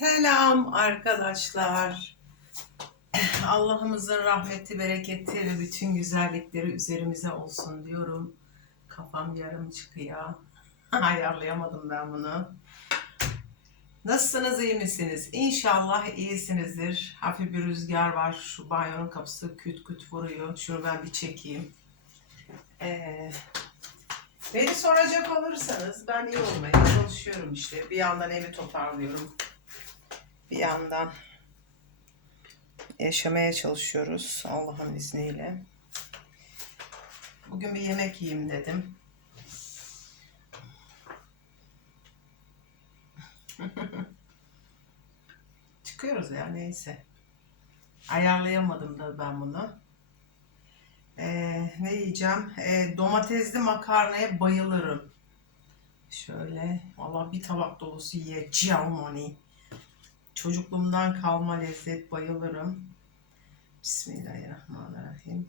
Selam arkadaşlar. Allah'ımızın rahmeti, bereketi ve bütün güzellikleri üzerimize olsun diyorum. Kafam yarım çıkıyor. Ayarlayamadım ben bunu. Nasılsınız, iyi misiniz? İnşallah iyisinizdir. Hafif bir rüzgar var. Şu banyonun kapısı küt küt vuruyor. Şunu ben bir çekeyim. Ee, beni soracak olursanız ben iyi olmaya çalışıyorum işte. Bir yandan evi toparlıyorum bir yandan yaşamaya çalışıyoruz Allah'ın izniyle. Bugün bir yemek yiyeyim dedim. Çıkıyoruz ya neyse. Ayarlayamadım da ben bunu. Ee, ne yiyeceğim? Ee, domatesli makarnaya bayılırım. Şöyle, valla bir tabak dolusu yiyeceğim onu. Çocukluğumdan kalma lezzet bayılırım. Bismillahirrahmanirrahim.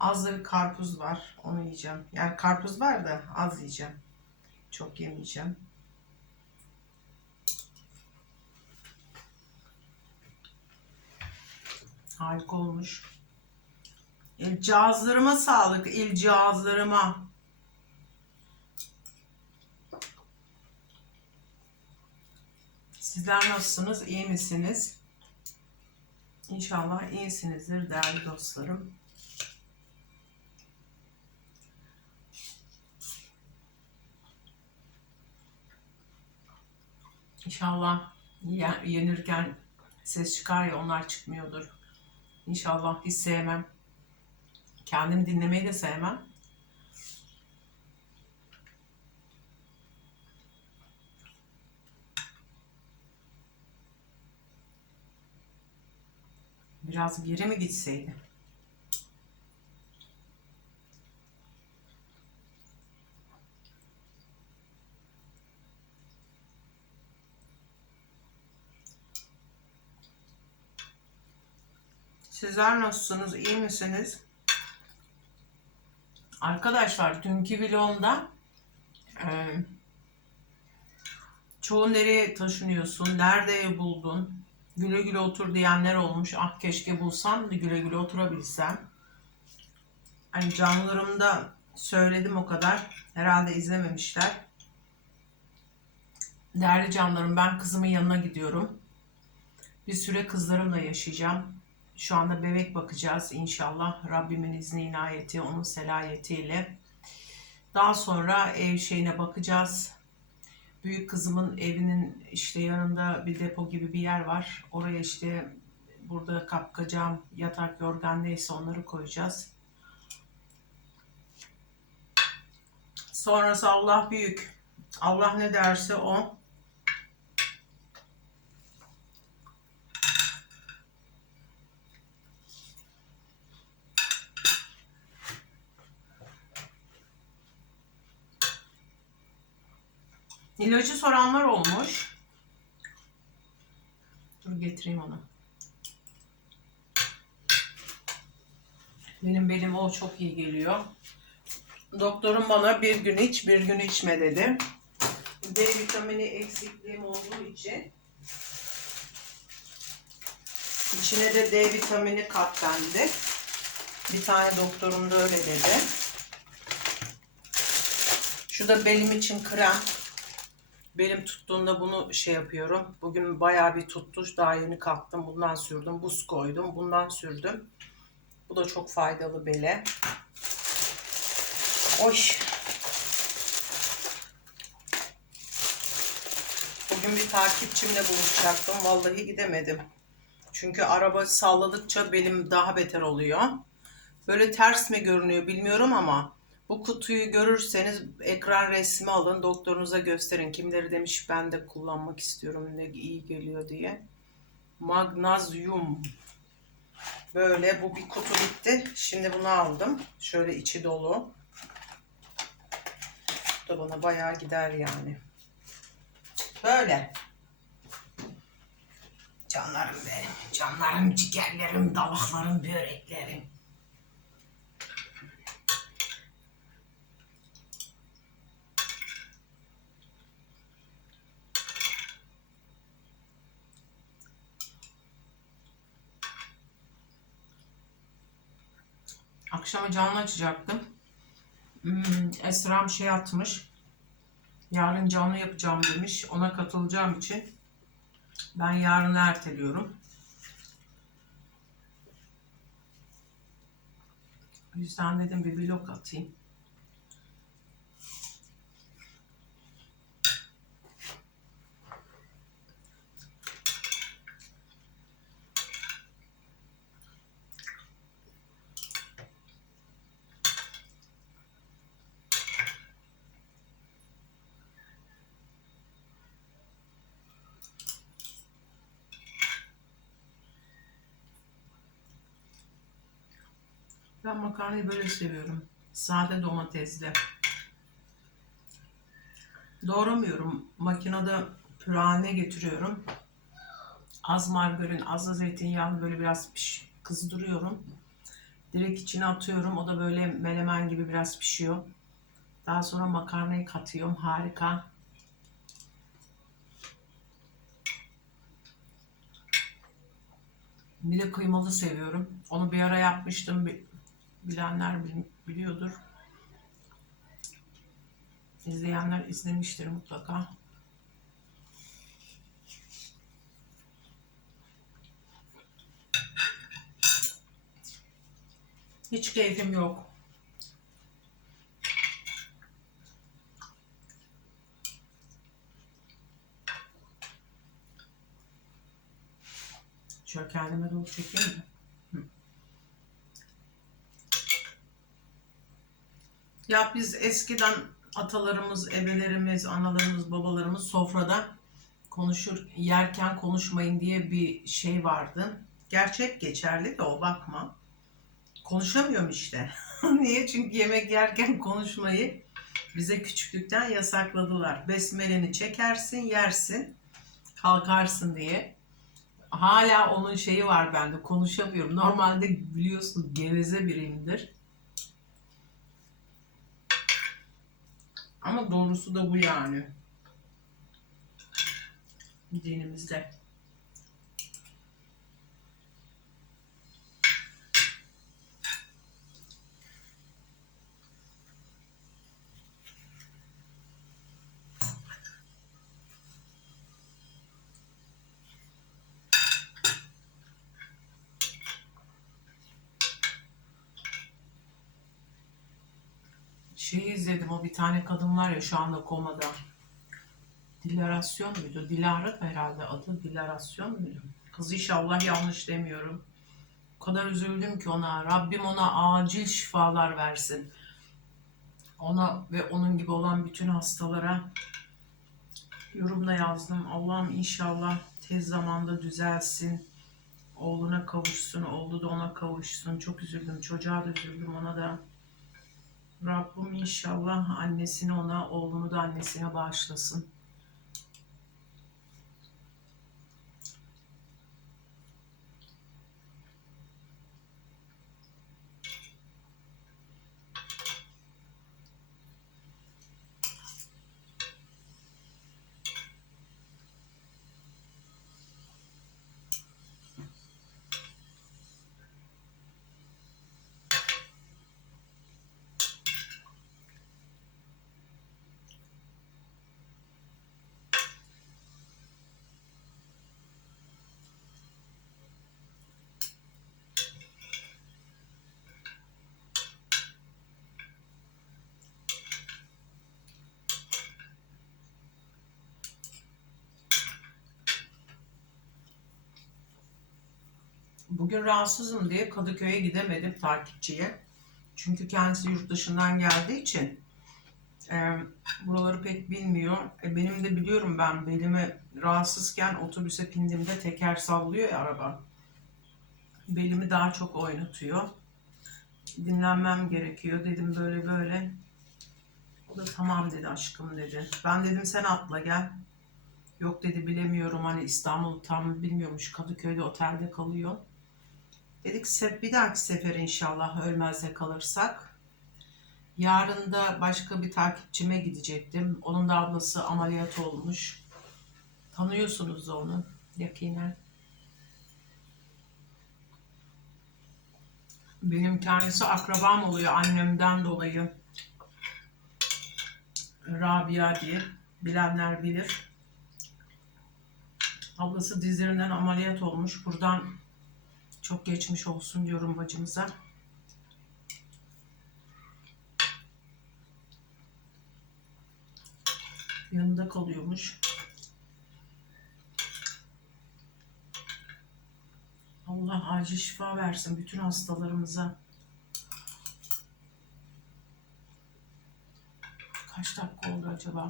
Az karpuz var. Onu yiyeceğim. Yani karpuz var da az yiyeceğim. Çok yemeyeceğim. Harika olmuş. El cihazlarıma sağlık. El cihazlarıma. Sizler nasılsınız? İyi misiniz? İnşallah iyisinizdir değerli dostlarım. İnşallah ye- yenirken ses çıkar ya onlar çıkmıyordur. İnşallah hiç sevmem. Kendim dinlemeyi de sevmem. Biraz geri mi gitseydi? Sizler nasılsınız? İyi misiniz? Arkadaşlar dünkü vlogumda e, çoğu nereye taşınıyorsun, nerede buldun, güle güle otur diyenler olmuş. Ah keşke bulsam da güle güle oturabilsem. Hani canlarımda söyledim o kadar. Herhalde izlememişler. Değerli canlarım ben kızımın yanına gidiyorum. Bir süre kızlarımla yaşayacağım. Şu anda bebek bakacağız inşallah. Rabbimin izni inayeti, onun selayetiyle. Daha sonra ev şeyine bakacağız. Büyük kızımın evinin işte yanında bir depo gibi bir yer var. Oraya işte burada kapkacağım, yatak, yorgan neyse onları koyacağız. Sonrası Allah büyük. Allah ne derse o. İlacı soranlar olmuş. Dur getireyim onu. Benim belim o çok iyi geliyor. Doktorum bana bir gün iç, bir gün içme dedi. D vitamini eksikliğim olduğu için içine de D vitamini kat dendi. Bir tane doktorum da öyle dedi. Şu da belim için krem. Benim tuttuğunda bunu şey yapıyorum. Bugün bayağı bir tuttu. Daha yeni kalktım. Bundan sürdüm. Buz koydum. Bundan sürdüm. Bu da çok faydalı bele. Oy. Bugün bir takipçimle buluşacaktım. Vallahi gidemedim. Çünkü araba salladıkça belim daha beter oluyor. Böyle ters mi görünüyor bilmiyorum ama bu kutuyu görürseniz ekran resmi alın, doktorunuza gösterin. Kimleri demiş ben de kullanmak istiyorum ne iyi geliyor diye. Magnezyum. Böyle bu bir kutu bitti. Şimdi bunu aldım. Şöyle içi dolu. Bu da bana bayağı gider yani. Böyle. Canlarım benim. Canlarım, ciğerlerim, dalaklarım, böreklerim. Akşama canlı açacaktım. Hmm, Esra'm şey atmış. Yarın canlı yapacağım demiş. Ona katılacağım için ben yarını erteliyorum. O yüzden dedim bir vlog atayım. Ben makarnayı böyle seviyorum. Sade domatesli. Doğramıyorum. Makinede pürane getiriyorum. Az margarin, az da zeytinyağını böyle biraz piş, kızdırıyorum. Direkt içine atıyorum. O da böyle menemen gibi biraz pişiyor. Daha sonra makarnayı katıyorum. Harika. Bir de kıymalı seviyorum. Onu bir ara yapmıştım. Bi- Bilenler bil- biliyordur. İzleyenler izlemiştir mutlaka. Hiç keyfim yok. Şöyle kendime doğru çekeyim mi? Ya biz eskiden atalarımız, ebelerimiz, analarımız, babalarımız sofrada konuşur, yerken konuşmayın diye bir şey vardı. Gerçek geçerli de o bakma. Konuşamıyorum işte. Niye? Çünkü yemek yerken konuşmayı bize küçüklükten yasakladılar. Besmeleni çekersin, yersin, kalkarsın diye. Hala onun şeyi var bende. Konuşamıyorum. Normalde biliyorsun geveze biriyimdir. Ama doğrusu da bu yani. Dinimizde. Şeyi izledim o bir tane kadın var ya şu anda komada. Dilarasyon muydu? Dilara herhalde adı. Dilarasyon muydu? Kız inşallah yanlış demiyorum. O kadar üzüldüm ki ona. Rabbim ona acil şifalar versin. Ona ve onun gibi olan bütün hastalara yorumda yazdım. Allah'ım inşallah tez zamanda düzelsin. Oğluna kavuşsun. Oğlu da ona kavuşsun. Çok üzüldüm. Çocuğa da üzüldüm ona da. Rabbim inşallah annesini ona, oğlunu da annesine bağışlasın. Bugün rahatsızım diye Kadıköy'e gidemedim takipçiye. Çünkü kendisi yurt dışından geldiği için e, buraları pek bilmiyor. E, benim de biliyorum ben belime rahatsızken otobüse bindiğimde teker sallıyor ya araba. Belimi daha çok oynatıyor. Dinlenmem gerekiyor dedim böyle böyle. O da tamam dedi aşkım dedi. Ben dedim sen atla gel. Yok dedi bilemiyorum hani İstanbul tam bilmiyormuş Kadıköy'de otelde kalıyor. Dedik bir dahaki sefer inşallah ölmez de kalırsak. Yarın da başka bir takipçime gidecektim. Onun da ablası ameliyat olmuş. Tanıyorsunuz da onu yakinen. Benim kendisi akrabam oluyor annemden dolayı. Rabia diye. Bilenler bilir. Ablası dizlerinden ameliyat olmuş. Buradan çok geçmiş olsun diyorum bacımıza. Yanında kalıyormuş. Allah acil şifa versin bütün hastalarımıza. Kaç dakika oldu acaba?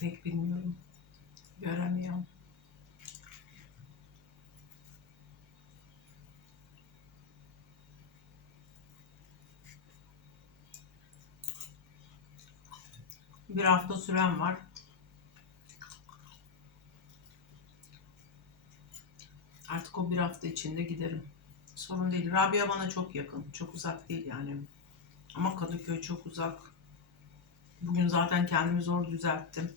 Pek bilmiyorum. Göremiyorum. Bir hafta süren var. Artık o bir hafta içinde giderim. Sorun değil. Rabia bana çok yakın. Çok uzak değil yani. Ama Kadıköy çok uzak. Bugün zaten kendimi zor düzelttim.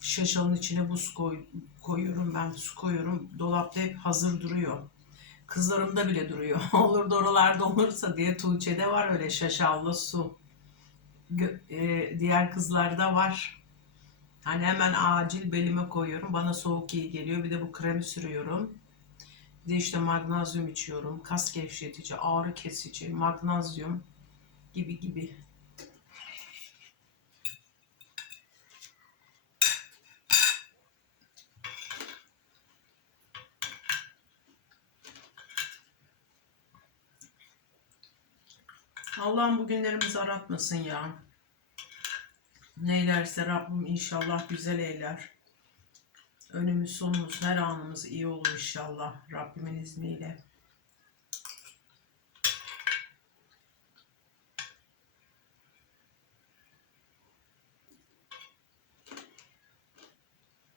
Şaşalın içine buz koy, koyuyorum ben. Su koyuyorum. Dolapta hep hazır duruyor. Kızlarımda bile duruyor. Olur da oralarda olursa diye Tuğçe'de var öyle şaşallı su. E, diğer kızlarda var. Hani hemen acil belime koyuyorum. Bana soğuk iyi geliyor. Bir de bu kremi sürüyorum. Bir de işte magnezyum içiyorum. Kas gevşetici, ağrı kesici, magnezyum gibi gibi. Allah'ım bugünlerimizi aratmasın ya. Neylerse Rabbim inşallah güzel eyler. Önümüz sonumuz her anımız iyi olur inşallah Rabbimin izniyle.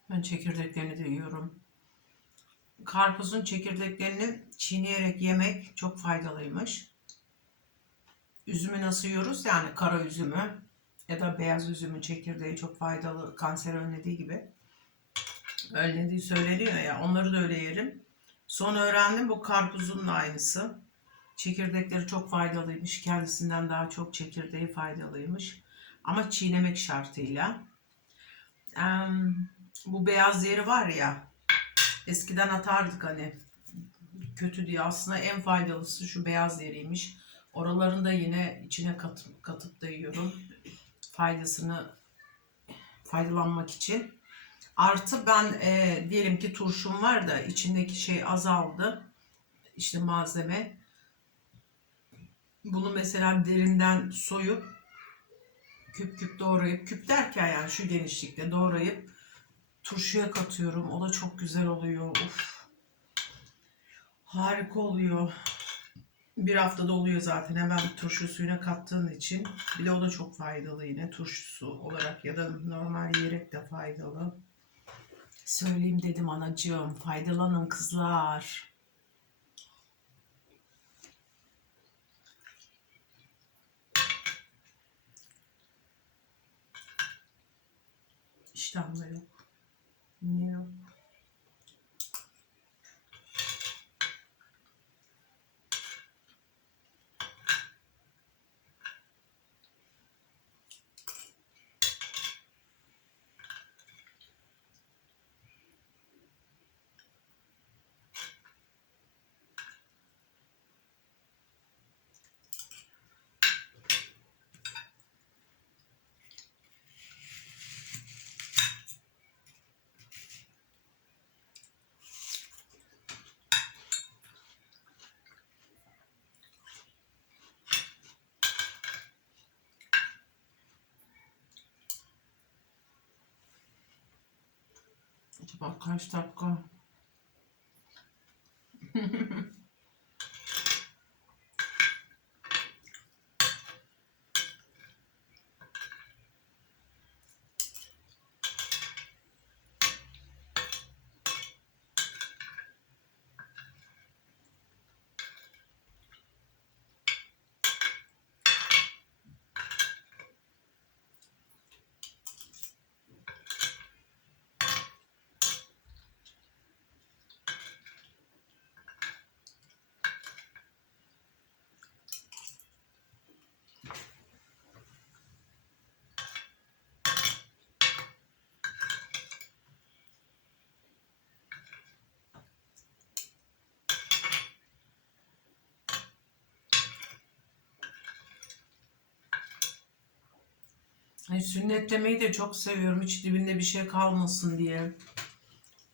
Ben çekirdeklerini de yiyorum. Karpuzun çekirdeklerini çiğneyerek yemek çok faydalıymış. Üzümü nasıl yiyoruz? Yani kara üzümü ya da beyaz üzümün çekirdeği çok faydalı kanser önlediği gibi. Önlediği söyleniyor ya onları da öyle yerim. Sonra öğrendim bu karpuzun da aynısı. Çekirdekleri çok faydalıymış. Kendisinden daha çok çekirdeği faydalıymış. Ama çiğnemek şartıyla. Em, bu beyaz yeri var ya eskiden atardık hani kötü diye aslında en faydalısı şu beyaz yeriymiş. Oralarını da yine içine katıp, katıp da yiyorum. Faydasını faydalanmak için. Artı ben e, diyelim ki turşum var da içindeki şey azaldı. İşte malzeme. Bunu mesela derinden soyup küp küp doğrayıp küp derken yani şu genişlikte doğrayıp turşuya katıyorum. O da çok güzel oluyor. Uf. Harika oluyor. Bir haftada oluyor zaten hemen turşu suyuna kattığın için. Bir de o da çok faydalı yine turşusu olarak ya da normal yiyerek de faydalı. Söyleyeyim dedim anacığım. Faydalanın kızlar. İştahım da yok. Niye yok? Acaba kaç dakika? Ay, sünnetlemeyi de çok seviyorum. Hiç dibinde bir şey kalmasın diye.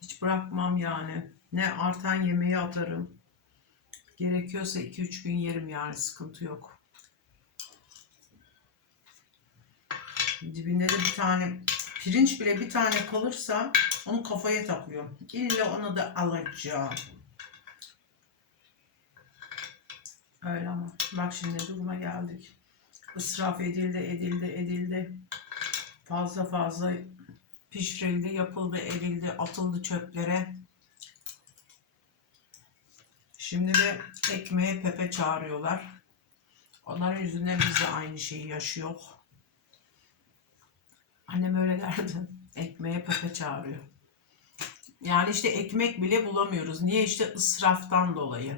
Hiç bırakmam yani. Ne artan yemeği atarım. Gerekiyorsa 2-3 gün yerim yani sıkıntı yok. Dibinde de bir tane pirinç bile bir tane kalırsa onu kafaya takıyorum. İlla onu da alacağım. Öyle ama. Bak şimdi duruma geldik. Israf edildi, edildi, edildi. Fazla fazla pişirildi, yapıldı, edildi, atıldı çöplere. Şimdi de ekmeğe pepe çağırıyorlar. Onların yüzünden biz de aynı şeyi yaşıyor. Annem öyle derdi. Ekmeğe pepe çağırıyor. Yani işte ekmek bile bulamıyoruz. Niye? İşte ısraftan dolayı.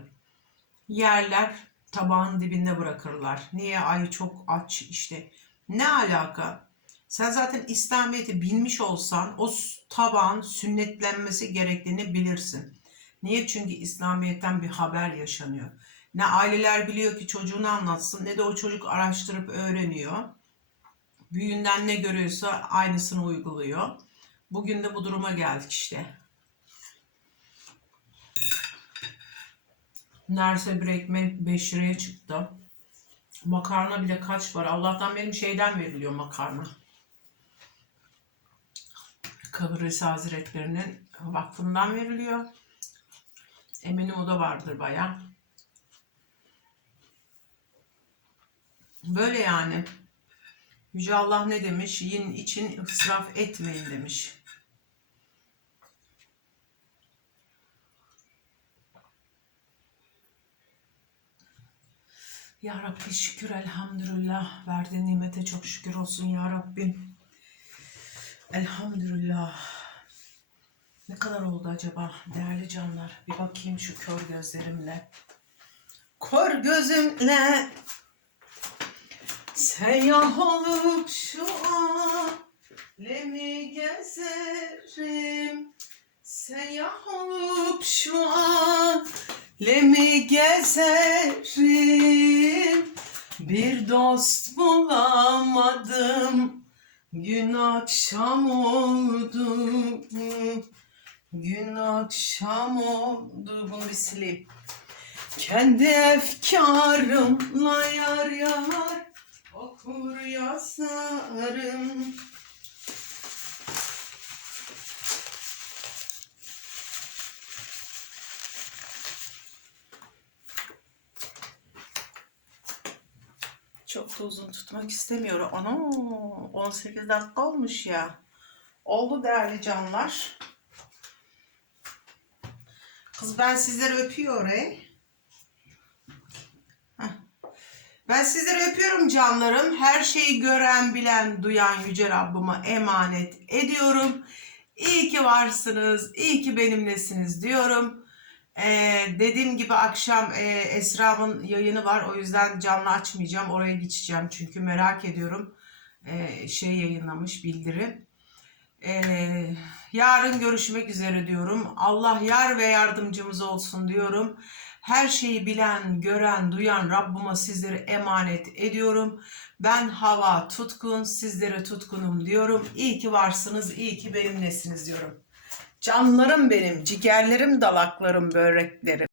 Yerler tabağın dibinde bırakırlar. Niye? Ay çok aç işte. Ne alaka? Sen zaten İslamiyet'i bilmiş olsan o tabağın sünnetlenmesi gerektiğini bilirsin. Niye? Çünkü İslamiyet'ten bir haber yaşanıyor. Ne aileler biliyor ki çocuğunu anlatsın ne de o çocuk araştırıp öğreniyor. Büyüğünden ne görüyorsa aynısını uyguluyor. Bugün de bu duruma geldik işte. Neredeyse bir ekmek 5 liraya çıktı. Makarna bile kaç para? Allah'tan benim şeyden veriliyor makarna. Kıbrıs Hazretlerinin vakfından veriliyor. Eminim o da vardır baya. Böyle yani. Yüce Allah ne demiş? Yin için israf etmeyin demiş. Ya Rabbi şükür elhamdülillah. Verdiğin nimete çok şükür olsun ya Rabbim. Elhamdülillah. Ne kadar oldu acaba değerli canlar? Bir bakayım şu kör gözlerimle. Kör gözümle seyyah olup şu alemi gezerim. Seyyah olup şu alemi gezerim. Bir dost bulamadım. Gün akşam oldu. Gün akşam oldu. Bunu bir sileyim. Kendi efkarımla yar yar okur yazarım. Da uzun tutmak istemiyorum. Ana 18 dakika olmuş ya. Oldu değerli canlar. Kız ben sizleri öpüyorum. Ben sizleri öpüyorum canlarım. Her şeyi gören, bilen, duyan Yüce Rabbime emanet ediyorum. İyi ki varsınız, iyi ki benimlesiniz diyorum. Ee, dediğim gibi akşam e, Esra'nın yayını var. O yüzden canlı açmayacağım. Oraya geçeceğim çünkü merak ediyorum. Ee, şey yayınlamış bildiri. Ee, yarın görüşmek üzere diyorum. Allah yar ve yardımcımız olsun diyorum. Her şeyi bilen, gören, duyan Rabbime sizleri emanet ediyorum. Ben hava tutkun, sizlere tutkunum diyorum. İyi ki varsınız, iyi ki benimlesiniz diyorum. Canlarım benim, ciğerlerim, dalaklarım, böreklerim.